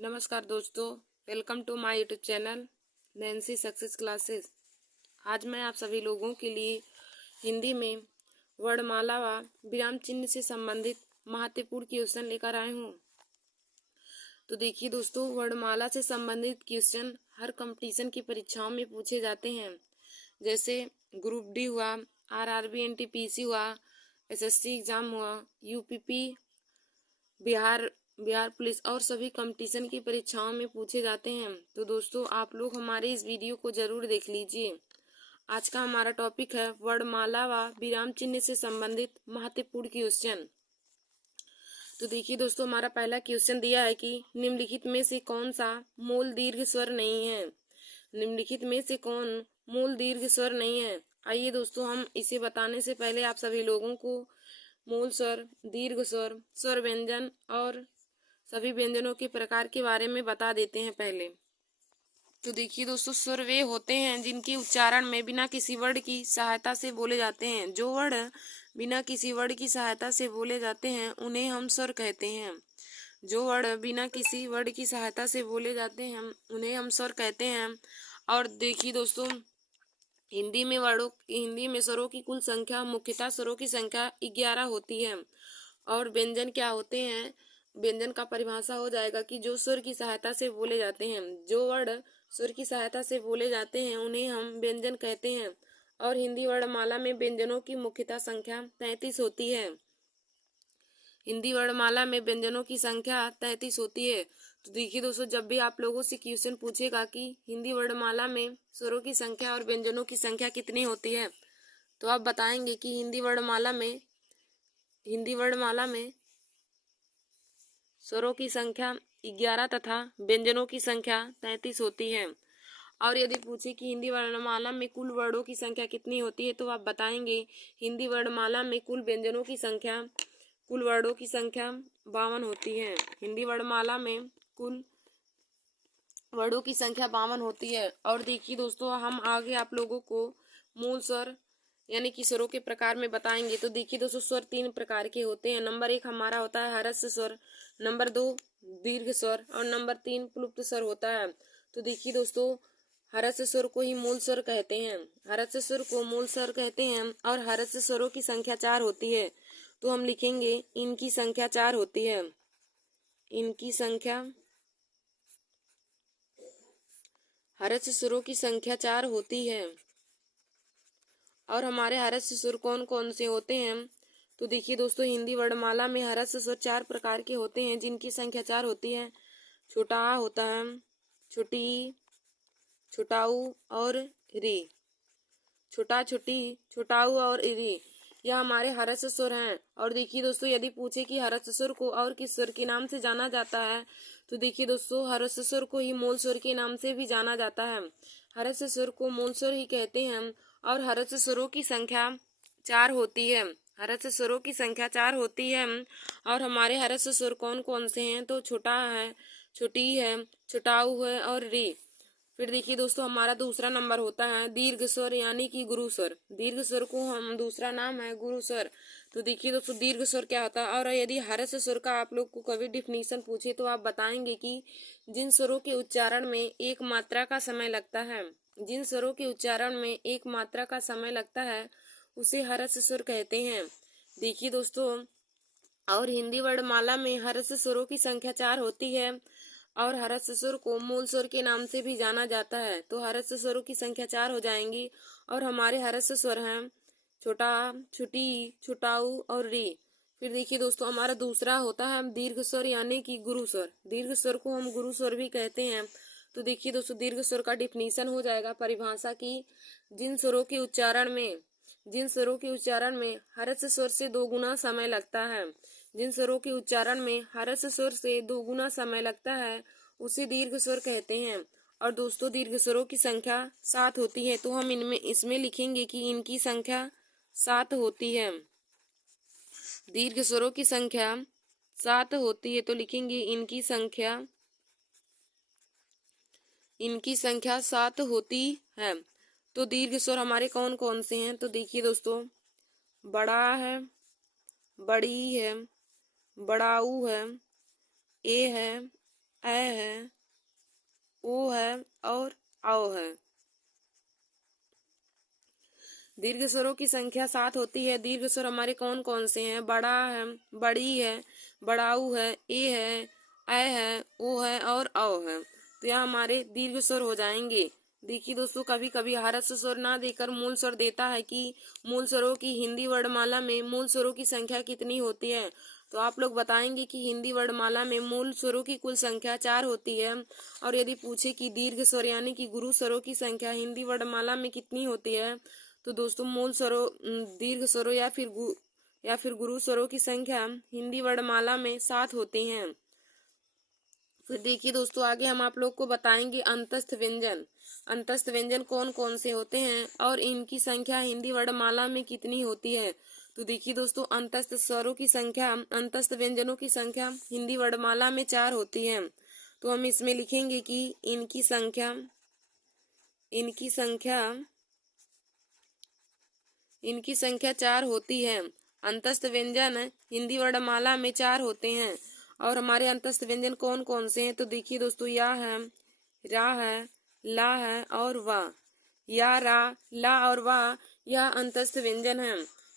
नमस्कार दोस्तों, welcome to my YouTube channel Nancy success classes. आज मैं आप सभी लोगों के लिए हिंदी में वर्णमाला व विराम चिन्ह से संबंधित महत्वपूर्ण क्वेश्चन लेकर आए हूँ। तो देखिए दोस्तों, वर्णमाला से संबंधित क्वेश्चन हर कंपटीशन की परीक्षाओं में पूछे जाते हैं। जैसे ग्रुप डी हुआ, आरआरबी एनटीपीसी हुआ, एसएससी एग्जाम हुआ, यूपीपी, बिहार पुलिस और सभी कंपटीशन की परीक्षाओं में पूछे जाते हैं। तो दोस्तों, आप लोग हमारे इस वीडियो को जरूर देख लीजिए। आज का हमारा टॉपिक है वर्णमाला व विराम चिन्ह से संबंधित महत्वपूर्ण क्वेश्चन। तो देखिए दोस्तों, हमारा पहला क्वेश्चन दिया है कि निम्नलिखित में से कौन सा मूल दीर्घ स्वर नहीं है। निम्नलिखित में से कौन मूल दीर्घ स्वर नहीं है। आइए दोस्तों, हम इसे बताने से पहले आप सभी लोगों को मूल स्वर, दीर्घ स्वर, स्वर व्यंजन और सभी व्यंजनों के प्रकार के बारे में बता देते हैं पहले। तो देखिए दोस्तों, स्वर वे होते हैं जिनके उच्चारण में बिना किसी वर्ड की सहायता से बोले जाते हैं। जो वर्ड बिना किसी वर्ड की सहायता से बोले जाते हैं उन्हें हम स्वर कहते हैं। जो वर्ड बिना किसी वर्ड की सहायता से बोले जाते हैं उन्हें हम स्वर कहते हैं। और देखिए दोस्तों, हिंदी में स्वरों की कुल संख्या मुख्यतः स्वरों की संख्या 11 होती है। और व्यंजन क्या होते हैं, व्यंजन का परिभाषा हो जाएगा कि जो स्वर की सहायता से बोले जाते हैं। जो वर्ड स्वर की सहायता से बोले जाते हैं उन्हें हम व्यंजन कहते हैं। और हिंदी वर्णमाला में व्यंजनों की मुख्यतः संख्या 33 होती है। हिंदी वर्णमाला में व्यंजनों की संख्या 33 होती है। तो देखिए दोस्तों, जब भी आप लोगों से क्वेश्चन पूछेगा कि हिंदी वर्णमाला में स्वरों की संख्या और व्यंजनों की संख्या कितनी होती है, तो आप बताएंगे कि हिंदी वर्णमाला में स्वरों की संख्या 11 तथा व्यंजनों की संख्या 33 होती है। और यदि पूछे कि हिंदी वर्णमाला में कुल वर्णों की संख्या कितनी होती है, तो आप बताएंगे हिंदी वर्णमाला में कुल वर्णों की संख्या 52 होती है। हिंदी वर्णमाला में कुल वर्णों की संख्या 52 होती है। और देखिए दोस्तों, हम आगे आप लोगों को मूल स्वर यानी कि स्वरों के प्रकार में बताएंगे। तो देखिए दोस्तों, स्वर 3 प्रकार के होते हैं। नंबर 1 हमारा होता है ह्रस्व स्वर, नंबर 2 दीर्घ स्वर और नंबर 3 प्लुप्त स्वर होता है। तो देखिए दोस्तों, ह्रस्व स्वर को ही मूल स्वर कहते हैं। ह्रस्व स्वर को मूल स्वर कहते हैं। और ह्रस्व स्वरों की संख्या 4 होती है। तो हम लिखेंगे इनकी संख्या 4 होती है। इनकी संख्या, ह्रस्व स्वरों की संख्या 4 होती है। और हमारे ह्रस्व स्वर कौन कौन से होते हैं। तो देखिए दोस्तों, हिंदी वर्णमाला में ह्रस्व स्वर 4 प्रकार के होते हैं जिनकी संख्या 4 होती है। छोटा आ होता है, छोटी, छोटाऊ और री। छोटा, छोटी, छोटाऊ और री, यह हमारे ह्रस्व स्वर हैं। और देखिए दोस्तों, यदि पूछे कि ह्रस्व स्वर को और किस स्वर के नाम से जाना जाता है, तो देखिए दोस्तों, ह्रस्व स्वर को ही मूल स्वर के नाम से भी जाना जाता है। ह्रस्व स्वर को मूल स्वर ही कहते हैं। और ह्रस्व स्वरों की संख्या 4 होती है। ह्रस्व स्वरों की संख्या 4 होती है। और हमारे ह्रस्व स्वर कौन कौन से हैं, तो छोटा है, छोटी है, छोटाऊ है और री। फिर देखिए दोस्तों, हमारा दूसरा नंबर होता है दीर्घ स्वर यानी कि गुरु स्वर। दीर्घ स्वर को हम दूसरा नाम है गुरु स्वर। तो देखिए दोस्तों, दीर्घ स्वर क्या होता है। और यदि ह्रस्व स्वर का आप लोग को कभी डिफिनीशन पूछे तो आप बताएंगे कि जिन स्वरों के उच्चारण में एक मात्रा का समय लगता है, जिन स्वरों के उच्चारण में एक मात्रा का समय लगता है उसे ह्रस्व स्वर कहते हैं। देखिए दोस्तों, और हिंदी वर्णमाला में ह्रस्व स्वरों की संख्या 4 होती है। और ह्रस्व स्वर को मूल स्वर के नाम से भी जाना जाता है। तो ह्रस्व स्वरों की संख्या 4 हो जाएंगी। और हमारे ह्रस्व स्वर हैं छोटा, छोटी, छोटाऊ और री। फिर देखिए दोस्तों, हमारा दूसरा होता है दीर्घ स्वर यानी कि गुरु स्वर। दीर्घ स्वर को हम गुरु स्वर भी कहते हैं। तो देखिए दोस्तों, दीर्घ स्वर का डिफिनीशन हो जाएगा परिभाषा की जिन स्वरों के उच्चारण में ह्रस्व स्वर से 2 गुना समय लगता है, जिन स्वरों के उच्चारण में ह्रस्व स्वर से 2 गुना समय लगता है उसे दीर्घ स्वर कहते हैं। और दोस्तों, दीर्घ स्वरों की संख्या 7 होती है। तो हम इसमें लिखेंगे कि इनकी संख्या 7 होती है। दीर्घ स्वरों की संख्या 7 होती है। तो लिखेंगे इनकी संख्या 7 होती है। तो दीर्घ स्वर हमारे कौन कौन से हैं। तो देखिए दोस्तों, बड़ा है, बड़ी है, बड़ाऊ है, ए है, ऐ है, ओ है और औ है। दीर्घ स्वरों की संख्या 7 होती है। दीर्घ स्वर हमारे कौन कौन से हैं? बड़ा है, बड़ी है, बड़ाऊ है, ए है, ऐ है, ओ है और औ है। तो यह हमारे दीर्घ स्वर हो जाएंगे। देखिए दोस्तों, कभी कभी हरस स्वर ना देकर मूल स्वर देता है कि मूल स्वरों की हिंदी वर्णमाला में मूल स्वरों की संख्या कितनी होती है। तो आप लोग बताएंगे कि हिंदी वर्णमाला में मूल स्वरों की कुल संख्या 4 होती है। और यदि पूछे कि दीर्घ स्वर यानी कि गुरु स्वरों की संख्या हिंदी वर्णमाला में कितनी होती है, तो दोस्तों मूल स्वरों, दीर्घ स्वरों या फिर गुरु स्वरों की संख्या हिंदी वर्णमाला में 7 होती हैं। फिर देखिए दोस्तों, आगे हम आप लोग को बताएंगे अंतस्थ व्यंजन। अंतस्थ व्यंजन कौन कौन से होते हैं और इनकी संख्या हिंदी वर्णमाला में कितनी होती है। तो देखिए दोस्तों, अंतस्थ स्वरों की संख्या, अंतस्थ व्यंजनों की संख्या हिंदी वर्णमाला में 4 होती है। तो हम इसमें लिखेंगे कि इनकी संख्या 4 होती है। अंतस्थ व्यंजन हिंदी वर्णमाला में 4 होते हैं। और हमारे अंतस्थ व्यंजन कौन कौन से हैं? तो देखिए दोस्तों, या है, रा है, ला है और वा। या, रा, ला और वा यह अंतस्थ व्यंजन है।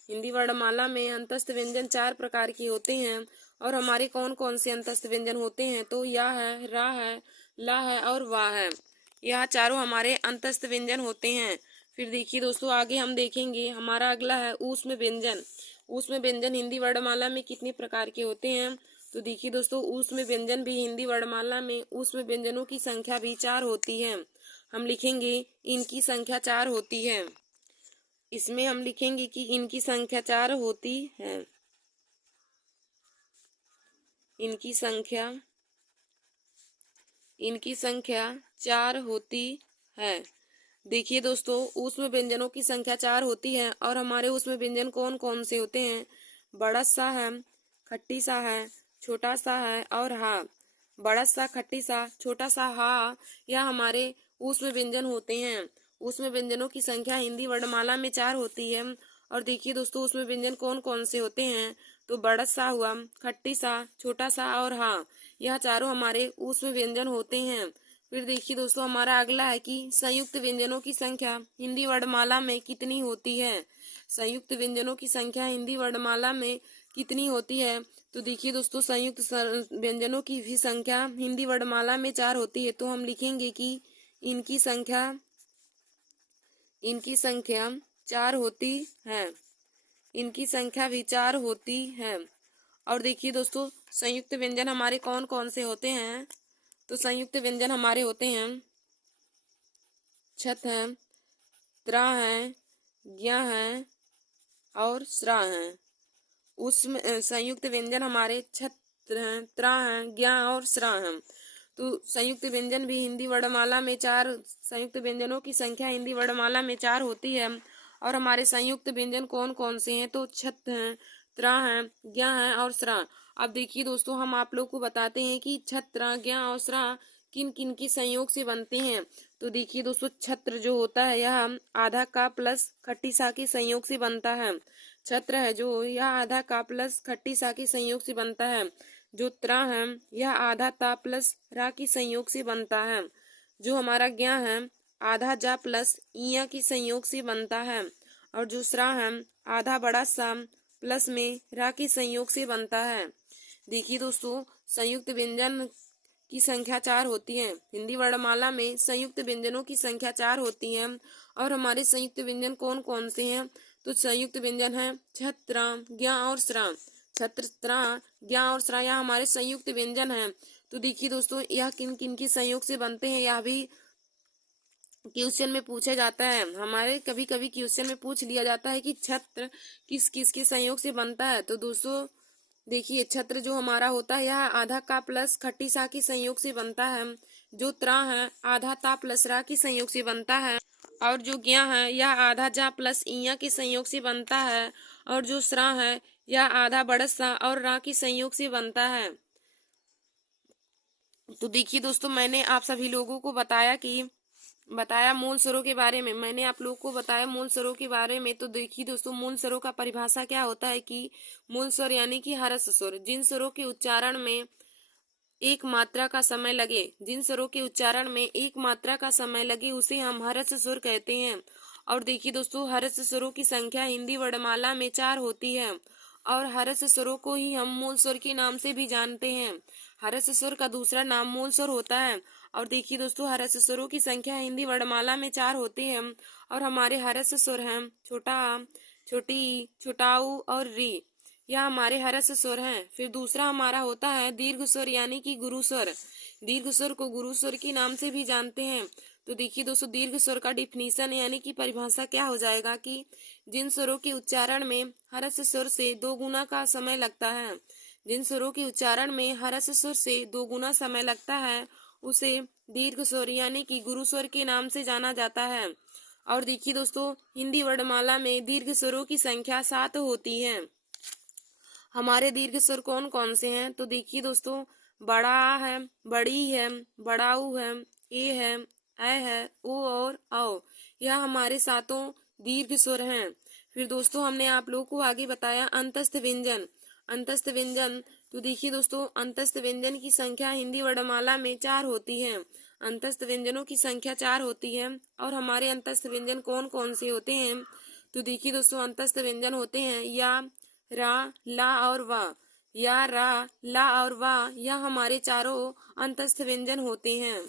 हिंदी वर्णमाला में अंतस्थ व्यंजन 4 प्रकार के होते हैं। और हमारे कौन कौन से अंतस्थ व्यंजन होते हैं? तो या है, रा है, ला है और वा है। यह चारों हमारे अंतस्थ व्यंजन होते हैं। फिर देखिए दोस्तों, आगे हम देखेंगे, हमारा अगला है ऊष्म व्यंजन। ऊष्म व्यंजन हिंदी वर्णमाला में कितने प्रकार के होते हैं? तो देखिए दोस्तों, ऊष्म व्यंजन भी हिंदी वर्णमाला में ऊष्म व्यंजनों की संख्या भी 4 होती है। हम लिखेंगे इनकी संख्या 4 होती है। इसमें हम लिखेंगे कि इनकी संख्या 4 होती है। इनकी संख्या 4 होती है। देखिए दोस्तों, ऊष्म व्यंजनों की संख्या 4 होती है। और हमारे ऊष्म व्यंजन कौन कौन से होते हैं? बड़ा सा है, खट्टी सा है, छोटा सा है और हा। बड़ा सा, खट्टी सा, छोटा सा, हा, यह हमारे ऊष्म व्यंजन होते हैं। ऊष्म व्यंजनों की संख्या हिंदी वर्णमाला में 4 होती है। और देखिए दोस्तों, ऊष्म व्यंजन कौन कौन से होते हैं? तो बड़ा सा हुआ, खट्टी सा, छोटा सा और हा, यह चारों हमारे ऊष्म व्यंजन होते हैं। फिर देखिए दोस्तों, हमारा अगला है कि संयुक्त व्यंजनों की संख्या हिंदी वर्णमाला में कितनी होती है। संयुक्त व्यंजनों की संख्या हिंदी वर्णमाला में कितनी होती है? तो देखिए दोस्तों, संयुक्त व्यंजनों की भी संख्या हिंदी वर्णमाला में 4 होती है। तो हम लिखेंगे कि इनकी संख्या 4 होती है। इनकी संख्या भी 4 होती है। और देखिए दोस्तों, संयुक्त व्यंजन हमारे कौन कौन से होते हैं? तो संयुक्त व्यंजन हमारे होते हैं छत है, त्रा है, ज्ञ है और स्रा है। उसमें संयुक्त व्यंजन हमारे छत, त्रा है, ज्ञ और स्रा है। तो संयुक्त व्यंजन भी हिंदी वर्णमाला में 4, संयुक्त व्यंजनों की संख्या हिंदी वर्णमाला में 4 होती है। और हमारे संयुक्त व्यंजन कौन कौन से हैं? तो छत है, त्रा है, ज्ञ है और स्रा। अब देखिए दोस्तों, हम आप लोग को बताते हैं कि छत, त्रा, ज्ञ और स्रा किन किन के संयोग से बनते हैं। तो देखिए दोस्तों, छत्र जो होता है यह आधा का प्लस खट्टी सा के संयोग से बनता है। छत्र है जो यह आधा का प्लस खट्टी सा के संयोग से बनता है। जो त्रा है यह आधा ता प्लस रा की संयोग से बनता है। जो हमारा ज्ञ है आधा जा प्लस इया की संयोग से बनता है। और जो स्रा है आधा बड़ा सा प्लस में रा की संयोग से बनता है। देखिए दोस्तों, संयुक्त व्यंजन की संख्या 4 होती है। हिंदी वर्णमाला में संयुक्त व्यंजनों की संख्या 4 होती है। और हमारे संयुक्त व्यंजन कौन कौन से हैं? तो संयुक्त व्यंजन है छत, त्रा, ज्ञ और स्रा। छत्र, त्रा, ज्ञ और स्रा यह हमारे संयुक्त व्यंजन हैं। तो देखिए दोस्तों, यह किन किन की संयोग से बनते हैं, यह भी क्वेश्चन में पूछा जाता है। हमारे कभी कभी क्वेश्चन में पूछ लिया जाता है कि छत्र किस किस के संयोग से बनता है। तो दोस्तों देखिए, छत्र जो हमारा होता है यह आधा का प्लस खट्टी सा की संयोग से बनता है। जो त्रा है आधा ता प्लस रा की संयोग से बनता है। और जो ज्ञ है यह आधा जा प्लस इया के संयोग से बनता है। और जो स्रा है यह आधा बड़सा और रा की संयोग से बनता है। तो देखिए दोस्तों, मैंने आप सभी लोगों को बताया मूल स्वरों के बारे में। मैंने आप लोगों को बताया मूल स्वरों के बारे में। तो देखिए दोस्तों, मूल स्वरों का परिभाषा क्या होता है कि मूल स्वर यानी कि हरस स्वर, जिन स्वरों के उच्चारण में एक मात्रा का समय लगे, जिन स्वरों के उच्चारण में एक मात्रा का समय लगे उसे हम हर्ष स्वर कहते हैं। और देखिए दोस्तों, हर्ष स्वरों की संख्या हिंदी वर्णमाला में 4 होती है और हर्ष स्वरों को ही हम मूल स्वर के नाम से भी जानते हैं। हर्ष स्वर का दूसरा नाम मूल स्वर होता है। और देखिए दोस्तों, हर्ष स्वरों की संख्या हिंदी वर्णमाला में 4 होती है और हमारे हर्ष स्वर हैं छोटा, छोटी, छोटाऊ और री। यह हमारे हर्ष स्वर हैं। फिर दूसरा हमारा होता है दीर्घ स्वर यानी कि गुरु स्वर। दीर्घ स्वर को गुरु स्वर के नाम से भी जानते हैं। तो देखिए दोस्तों, दीर्घ स्वर का डिफिनीशन यानी कि परिभाषा क्या हो जाएगा कि जिन स्वरों के उच्चारण में हर्ष स्वर से 2 गुना का समय लगता है, जिन स्वरों के उच्चारण में हर्ष स्वर से 2 गुना समय लगता है उसे दीर्घ स्वर यानी कि गुरु स्वर के नाम से जाना जाता है। और देखिए दोस्तों, हिंदी वर्णमाला में दीर्घ स्वरों की संख्या 7 होती है। हमारे दीर्घ स्वर कौन कौन से हैं? तो देखिए दोस्तों, बड़ा है, बड़ी है, बड़ाऊ है, ए है, ओ और औ। यह हमारे 7 दीर्घ स्वर हैं। फिर दोस्तों, हमने आप लोगों को आगे बताया अंतस्थ व्यंजन। अंतस्थ व्यंजन, तो देखिए दोस्तों, अंतस्थ व्यंजन की संख्या हिंदी वर्णमाला में 4 होती है। अंतस्थ व्यंजनों की संख्या 4 होती है। और हमारे अंतस्थ व्यंजन कौन कौन से होते हैं? तो देखिए दोस्तों, अंतस्थ व्यंजन होते हैं या, रा, ला और वा। या, रा, ला और वा, यह हमारे चारों अंतस्थ व्यंजन होते हैं।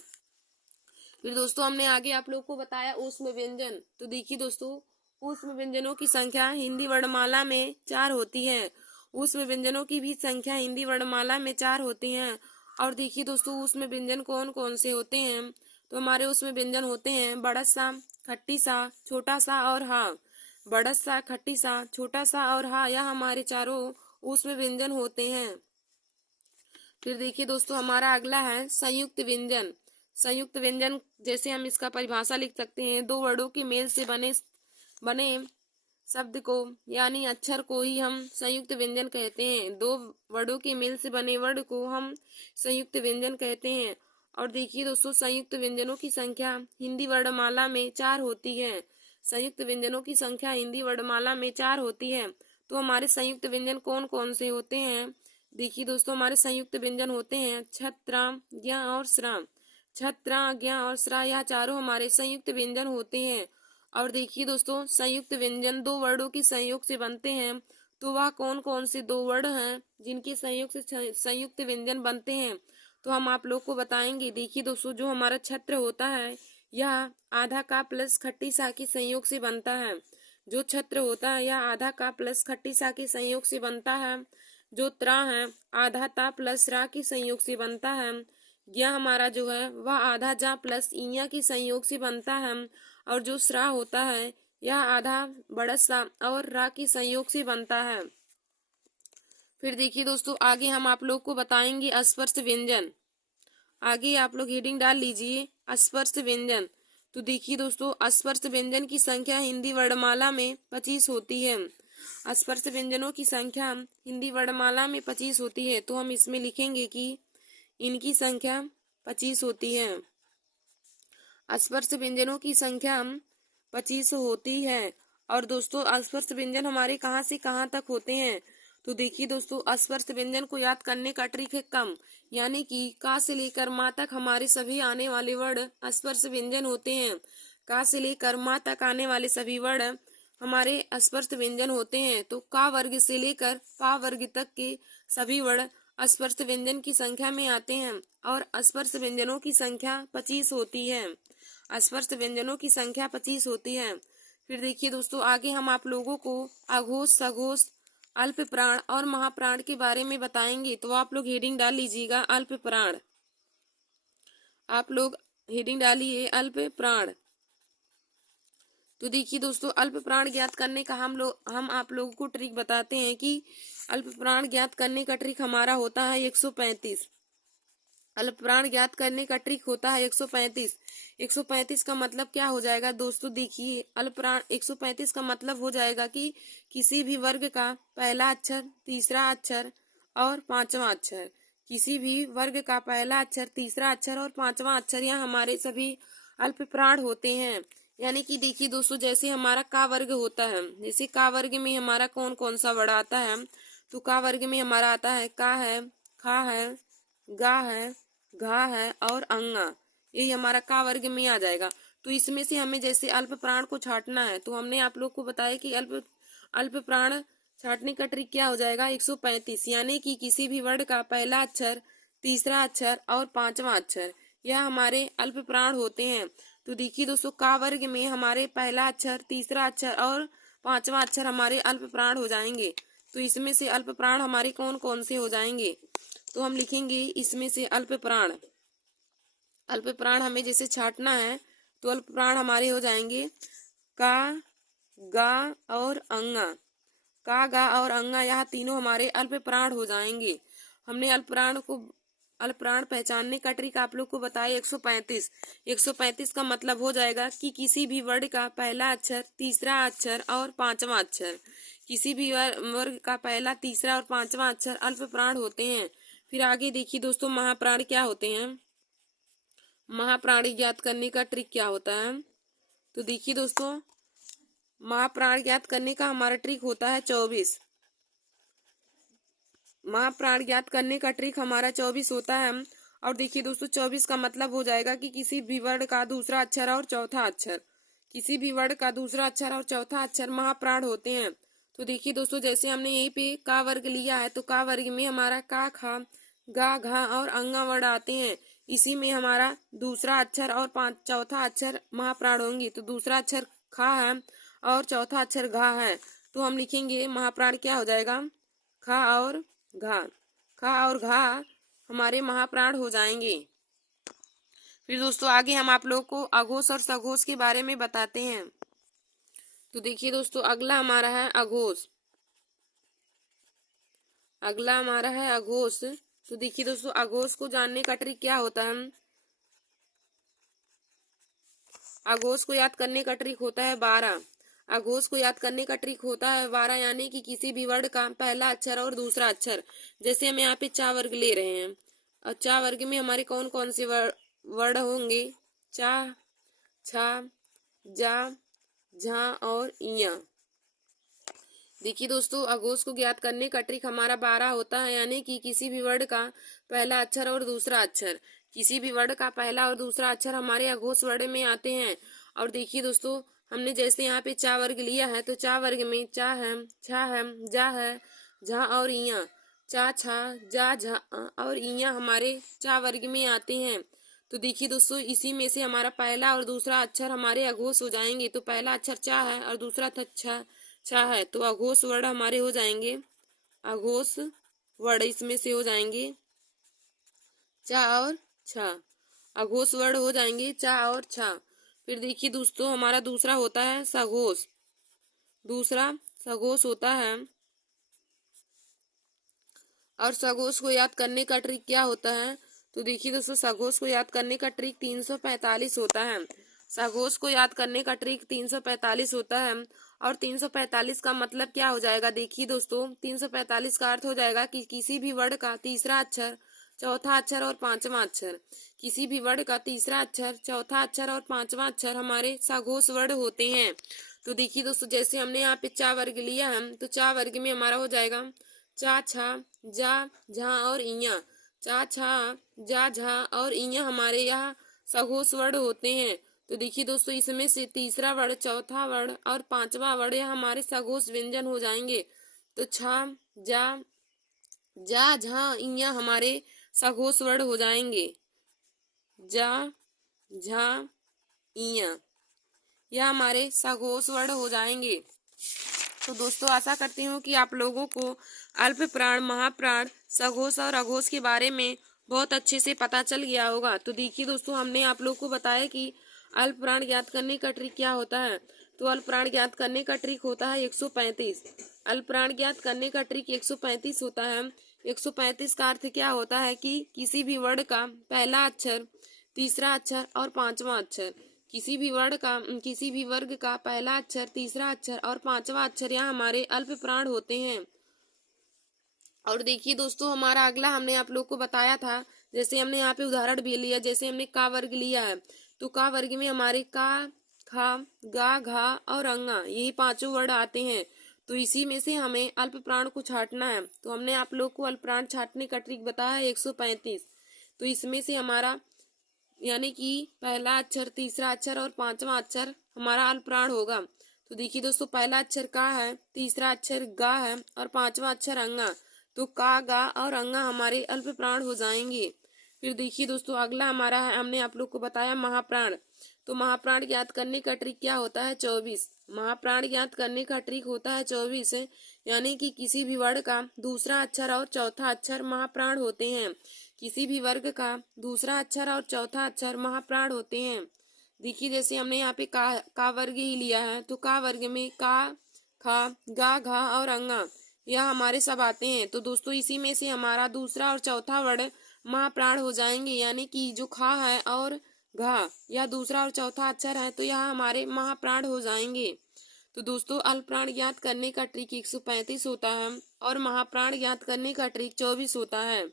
फिर दोस्तों, हमने आगे आप लोग को बताया ऊष्म व्यंजन। तो देखिए दोस्तों, ऊष्म व्यंजनों की संख्या हिंदी वर्णमाला में 4 होती है। ऊष्म व्यंजनों की भी संख्या हिंदी वर्णमाला में 4 होती है। और देखिए दोस्तों, ऊष्म व्यंजन कौन कौन से होते हैं? तो हमारे ऊष्म व्यंजन होते हैं बड़ा सा, खट्टी सा, छोटा सा और हा। बड़ा सा, खट्टी सा, छोटा सा और हा, यह हमारे चारों ऊष्म व्यंजन होते हैं। फिर देखिए दोस्तों, हमारा अगला है संयुक्त व्यंजन। संयुक्त व्यंजन जैसे हम इसका परिभाषा लिख सकते हैं, 2 वर्डों के मेल से बने शब्द को यानी अक्षर को ही हम संयुक्त व्यंजन कहते हैं। 2 वर्डों के मेल से बने वर्ड को हम संयुक्त व्यंजन कहते हैं। और देखिए दोस्तों, संयुक्त व्यंजनों की संख्या हिंदी वर्णमाला में 4 होती है। संयुक्त व्यंजनों की संख्या हिंदी वर्णमाला में 4 होती है। तो हमारे संयुक्त व्यंजन कौन कौन से होते हैं? देखिए दोस्तों, हमारे संयुक्त व्यंजन होते हैं छत्रा, ज्ञ और श्रा। छत्रा, ज्ञ और श्रा, यह चारों हमारे संयुक्त व्यंजन होते हैं। और देखिए दोस्तों, संयुक्त व्यंजन 2 वर्डों के संयोग से बनते हैं। तो वह कौन कौन से 2 वर्ड हैं जिनके संयोग से संयुक्त व्यंजन बनते हैं? तो हम आप लोग को बताएंगे। देखिए दोस्तों, जो हमारा छत्र होता है यह आधा का प्लस खट्टी सा के संयोग से बनता है। जो छत्र होता है यह आधा का प्लस खट्टी सा के संयोग से बनता है। जो त्रा है आधा ता प्लस रा के संयोग से बनता है। यह हमारा जो है वह आधा जा प्लस इया के संयोग से बनता है। और जो श्रा होता है यह आधा बड़ा सा और रा के संयोग से बनता है। फिर देखिए दोस्तों, आगे हम आप लोग को बताएंगे अस्पर्श व्यंजन। आगे आप लोग हेडिंग डाल लीजिए अस्पर्श व्यंजन। तो देखिए दोस्तों, अस्पर्श व्यंजन की संख्या हिंदी वर्णमाला में 25 होती है। अस्पर्श व्यंजनों की संख्या हिंदी वर्णमाला में 25 होती है। तो हम इसमें लिखेंगे कि इनकी संख्या 25 होती है। अस्पर्श व्यंजनों की संख्या 25 होती है। और दोस्तों, अस्पर्श व्यंजन हमारे कहाँ से कहाँ तक होते हैं? तो देखिए दोस्तों, अस्पर्श व्यंजन को याद करने का ट्रिक है कम, यानी कि का से लेकर माँ तक हमारे सभी आने वाले वर्ड अस्पर्श व्यंजन होते हैं। का से लेकर माँ तक आने वाले सभी वर्ड हमारे अस्पर्श व्यंजन होते हैं। तो का वर्ग से लेकर पा वर्ग तक के सभी वर्ड अस्पर्श व्यंजन की संख्या में आते हैं। और अस्पर्श व्यंजनों की संख्या 25 होती है। अस्पर्श व्यंजनों की संख्या 25 होती है। फिर देखिए दोस्तों, आगे हम आप लोगों को अघोष, सघोष, अल्प प्राण और महाप्राण के बारे में बताएंगे। तो आप लोग हेडिंग डाल लीजिएगा अल्प प्राण। आप लोग हेडिंग डालिए अल्प प्राण। तो देखिए दोस्तों, अल्प प्राण ज्ञात करने का हम आप लोगों को ट्रिक बताते हैं कि अल्प प्राण ज्ञात करने का ट्रिक हमारा होता है 135। अल्प प्राण ज्ञात करने का ट्रिक होता है 135। 135 का मतलब क्या हो जाएगा दोस्तों? देखिए, अल्प प्राण 135 का मतलब हो जाएगा कि किसी भी वर्ग का पहला अक्षर, तीसरा अक्षर और पांचवा अक्षर। किसी भी वर्ग का पहला अक्षर, तीसरा अक्षर और पांचवा अक्षर यह हमारे सभी अल्प प्राण होते हैं। यानी कि देखिए दोस्तों, जैसे हमारा का वर्ग होता है, जैसे का वर्ग में हमारा कौन कौन सा वर्ड आता है? तो का वर्ग में हमारा आता है का है, खा है, गा है, घा है और अंगा, यही हमारा का वर्ग में आ जाएगा। तो इसमें से हमें जैसे अल्प प्राण को छांटना है, तो हमने आप लोग को बताया कि अल्प प्राण छांटने का ट्रिक क्या हो जाएगा, 135, यानी कि किसी भी वर्ड का पहला अक्षर, तीसरा अक्षर और पांचवा अक्षर, यह हमारे अल्प प्राण होते हैं। तो देखिए दोस्तों, का वर्ग में हमारे पहला अक्षर, तीसरा अक्षर और पांचवा अक्षर हमारे अल्प प्राण हो जाएंगे। तो इसमें से अल्प प्राण हमारे कौन कौन से हो जाएंगे, तो हम लिखेंगे इसमें से अल्प प्राण हमें जैसे छांटना है, तो अल्प प्राण हमारे हो जाएंगे का, गा और अंगा। का, गा और अंगा, यह तीनों हमारे अल्प प्राण हो जाएंगे। हमने अल्प प्राण पहचानने का ट्रिक आप लोग को बताया 135। 135 का मतलब हो जाएगा कि किसी भी वर्ड का पहला अक्षर, तीसरा अक्षर और पांचवा अक्षर, किसी भी वर्ग का पहला, तीसरा और पांचवा अक्षर अल्प प्राण होते हैं। फिर आगे देखिए दोस्तों, महाप्राण क्या होते हैं। महाप्राण ज्ञात करने का ट्रिक क्या होता है, तो देखिए दोस्तों, महाप्राण ज्ञात करने का हमारा ट्रिक होता है 24। महाप्राण ज्ञात करने का ट्रिक हमारा 24 होता है। और देखिए दोस्तों, 24 का मतलब हो जाएगा कि किसी भी वर्ड का दूसरा अक्षर और चौथा अक्षर, किसी भी वर्ड का दूसरा अक्षर और चौथा अक्षर महाप्राण होते हैं। तो देखिए दोस्तों, जैसे हमने यहीं पे का वर्ग लिया है, तो का वर्ग में हमारा का, खा, गा, घा और अंगा वर्ड आते हैं। इसी में हमारा दूसरा अक्षर और चौथा अक्षर महाप्राण होंगे। तो दूसरा अक्षर खा है और चौथा अक्षर घा है, तो हम लिखेंगे महाप्राण क्या हो जाएगा, खा और घा। खा और घा हमारे महाप्राण हो जाएंगे। फिर दोस्तों, आगे हम आप लोग को अघोष और सघोष के बारे में बताते हैं। तो देखिए दोस्तों, अगला हमारा है अघोष। अगला हमारा है अघोष। तो देखिए दोस्तों, अघोष को जानने का ट्रिक क्या होता है, अघोष को याद करने का ट्रिक होता है 12। अघोष को याद करने का ट्रिक होता है 12, यानी कि किसी भी वर्ड का पहला अक्षर और दूसरा अक्षर। जैसे हम यहाँ पे चा वर्ग ले रहे हैं, और चा वर्ग में हमारे कौन कौन से वर्ड होंगे, चा, छा, जा, झा और इया। देखिए दोस्तों, अघोष को ज्ञात करने का ट्रिक हमारा 12 होता है, यानी कि किसी भी वर्ड का पहला अक्षर और दूसरा अक्षर, किसी भी वर्ड का पहला और दूसरा अक्षर हमारे अघोष वर्ड में आते हैं। और देखिए दोस्तों, हमने जैसे यहाँ पे चा वर्ग लिया है, तो चा वर्ग में चा है, छा है, जा है, झा और इया, चा, छा, जा, झा और इया हमारे चा वर्ग में आते हैं। तो देखिए दोस्तों, इसी में से हमारा पहला और दूसरा अक्षर हमारे अघोष हो जाएंगे। तो पहला अक्षर चा है और दूसरा छा है, तो अघोष वर्ड हमारे हो जाएंगे, अघोष वर्ड इसमें से हो जाएंगे चा और छा। अघोष वर्ड हो जाएंगे चा और छा। फिर देखिए दोस्तों, हमारा दूसरा होता है सघोष। दूसरा सघोष होता है, और सघोष को याद करने का ट्रिक क्या होता है, तो देखिए दोस्तों, सघोष को याद करने का ट्रिक 345 होता है। सघोष को याद करने का ट्रिक 345 होता है। और 345 का मतलब क्या हो जाएगा, देखिए दोस्तों, 345 का अर्थ हो जाएगा कि किसी भी वर्ड का तीसरा अक्षर, चौथा अक्षर और पांचवा अक्षर, किसी भी वर्ड का तीसरा अक्षर, चौथा अक्षर और पांचवा अक्षर हमारे सघोष वर्ड होते हैं। तो देखिए दोस्तों, जैसे हमने यहाँ पे चा वर्ग लिया है, तो चा वर्ग में हमारा हो जाएगा चा, छा, जा, झा और इया। चा, छा, जा, झा और इया हमारे यहाँ सघोष वर्ड होते हैं। तो देखिए दोस्तों, इसमें से तीसरा वर्ड, चौथा वर्ड और पांचवा वर्ड यह हमारे सघोष व्यंजन हो जाएंगे। तो छा, जा, जा, झा, इया हमारे सघोष वर्ड हो जाएंगे, जा, झा, इया, यह हमारे सघोष वर्ड हो जाएंगे। तो दोस्तों, आशा करती हूँ कि आप लोगों को अल्प प्राण, महाप्राण, सघोष और अघोष के बारे में बहुत अच्छे से पता चल गया होगा। तो देखिए दोस्तों, हमने आप लोग को बताया कि अल्प प्राण ज्ञात करने का ट्रिक क्या होता है। तो अल्प प्राण ज्ञात करने का ट्रिक होता है 135। अल्प प्राण ज्ञात करने का ट्रिक 135 होता है। 135 का अर्थ क्या होता है कि किसी भी वर्ड का पहला अक्षर, तीसरा अक्षर और पांचवा अक्षर, किसी भी वर्ग का पहला अक्षर, तीसरा अक्षर और पांचवा अक्षर यहाँ हमारे अल्प प्राण होते हैं। और देखिए दोस्तों, हमारा अगला हमने आप लोग को बताया था, जैसे हमने यहाँ पे उदाहरण भी लिया, जैसे हमने का वर्ग लिया है, तो का वर्ग में हमारे का, खा, गा, घा और अंगा, यही पांचों वर्ड आते हैं। तो इसी में से हमें अल्प प्राण को छांटना है। तो हमने आप लोग को अल्प प्राण छांटने का ट्रिक बताया है 135। तो इसमें से हमारा यानी कि पहला अक्षर, तीसरा अक्षर और पांचवा अक्षर हमारा अल्प प्राण होगा। तो देखिए दोस्तों, पहला अक्षर का है, तीसरा अक्षर गा है और पांचवा अक्षर अंगा। तो का, गा और अंगा हमारे अल्प प्राण हो जाएंगे। फिर देखिए दोस्तों, अगला हमारा है, हमने आप लोग को बताया महाप्राण। तो महाप्राण ज्ञात करने का ट्रिक क्या होता है? 24। महाप्राण ज्ञात करने का ट्रिक होता है 24, यानी कि किसी भी वर्ण का दूसरा अक्षर और चौथा अक्षर महाप्राण होते हैं। किसी भी वर्ग का दूसरा अक्षर और चौथा अक्षर महाप्राण होते हैं। देखिए, जैसे हमने यहाँ पे का वर्ग ही लिया है, तो का वर्ग में का, खा, गा, घा और अंगा यह हमारे सब आते हैं। तो दोस्तों, इसी में से हमारा दूसरा और चौथा वर्ण महाप्राण हो जाएंगे, यानी कि जो खा है और घा या दूसरा और चौथा अक्षर है, तो यह हमारे महाप्राण हो जाएंगे। तो दोस्तों, अल्प प्राण ज्ञात करने का ट्रिक 135 होता है और महाप्राण ज्ञात करने का ट्रिक 24 होता है।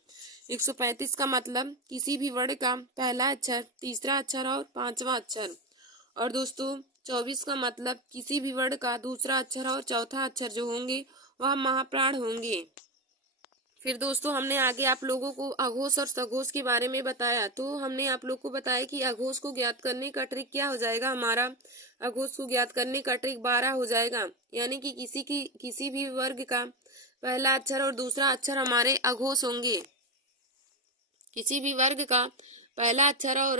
135 का मतलब किसी भी वर्ण का पहला अक्षर, तीसरा अक्षर और पांचवा अक्षर। और दोस्तों, 24 का मतलब किसी भी वर्ण का दूसरा अक्षर और चौथा अक्षर जो होंगे वह महाप्राण होंगे। फिर दोस्तों, हमने आगे आप लोगों को अघोष और सघोष के बारे में बताया। तो हमने आप लोग को बताया कि अघोष को ज्ञात करने का ट्रिक क्या हो जाएगा हमारा? अघोष को ज्ञात करने का ट्रिक 12 हो जाएगा, यानी कि किसी भी वर्ग का पहला अक्षर और दूसरा अक्षर हमारे अघोष होंगे। किसी भी वर्ग का पहला अक्षर और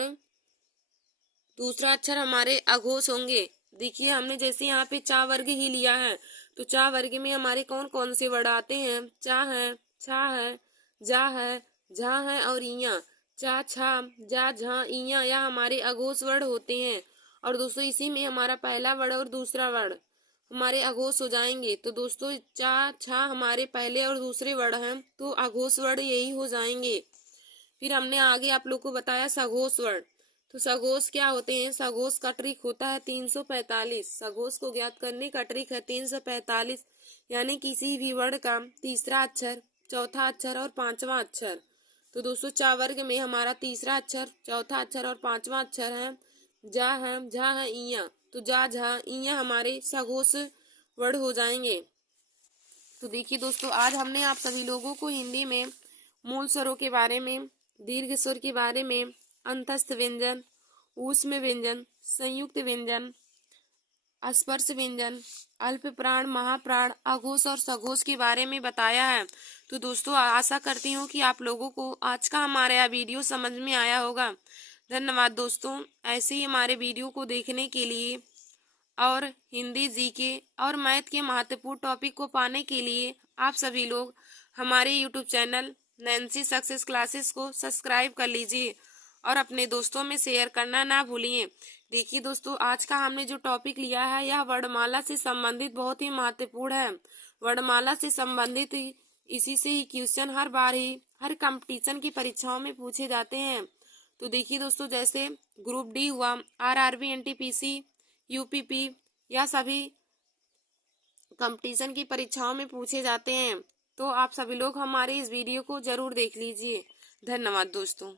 दूसरा अक्षर हमारे अघोष होंगे। देखिए, हमने जैसे यहाँ पे चा वर्ग ही लिया है, तो चा वर्ग में हमारे कौन कौन से वर्ड आते हैं? चा है, छा है, जा है, झा है और इया। चा, छा, जा, झा, इया या हमारे अघोष वर्ड होते हैं। और दोस्तों, इसी में हमारा पहला वर्ड और दूसरा वर्ड हमारे अघोष हो जाएंगे। तो दोस्तों, चा, छा हमारे पहले और दूसरे वर्ड हैं, तो अघोष वर्ड यही हो जाएंगे। फिर हमने आगे आप लोग को बताया सघोष वर्ण। तो सघोष क्या होते हैं? सघोष का ट्रिक होता है 345। सघोष को ज्ञात करने का ट्रिक है 345, यानी किसी भी वर्ण का तीसरा अक्षर, चौथा अक्षर और पांचवा अक्षर। तो दोस्तों, चा वर्ग में हमारा तीसरा अक्षर, चौथा अक्षर और पांचवा अक्षर है जा है, झा है, इया। तो जा, झा, इया हमारे सघोष वर्ण हो जाएंगे। तो देखिए दोस्तों, आज हमने आप सभी लोगों को हिंदी में मूल स्वरों के बारे में, दीर्घ स्वर के बारे में, अंतस्थ व्यंजन, ऊष्म व्यंजन, संयुक्त व्यंजन, स्पर्श व्यंजन, अल्प प्राण, महाप्राण, अघोष और सघोष के बारे में बताया है। तो दोस्तों, आशा करती हूँ कि आप लोगों को आज का हमारा यह वीडियो समझ में आया होगा। धन्यवाद दोस्तों। ऐसे ही हमारे वीडियो को देखने के लिए और हिंदी, जीके और मैथ के महत्वपूर्ण टॉपिक को पाने के लिए आप सभी लोग हमारे YouTube channel Nancy success classes को सब्सक्राइब कर लीजिए और अपने दोस्तों में शेयर करना ना भूलिए। देखिए दोस्तों, आज का हमने जो टॉपिक लिया है यह वर्णमाला से संबंधित बहुत ही महत्वपूर्ण है। वर्णमाला से संबंधित इसी से ही क्वेश्चन हर बार ही हर कंपटीशन की परीक्षाओं में पूछे जाते हैं। तो देखिए दोस्तों, जैसे ग्रुप डी हुआ, RRB, NTPC, UPP या सभी कंपटीशन की परीक्षाओं में पूछे जाते हैं। तो आप सभी लोग हमारे इस वीडियो को जरूर देख लीजिए। धन्यवाद दोस्तों।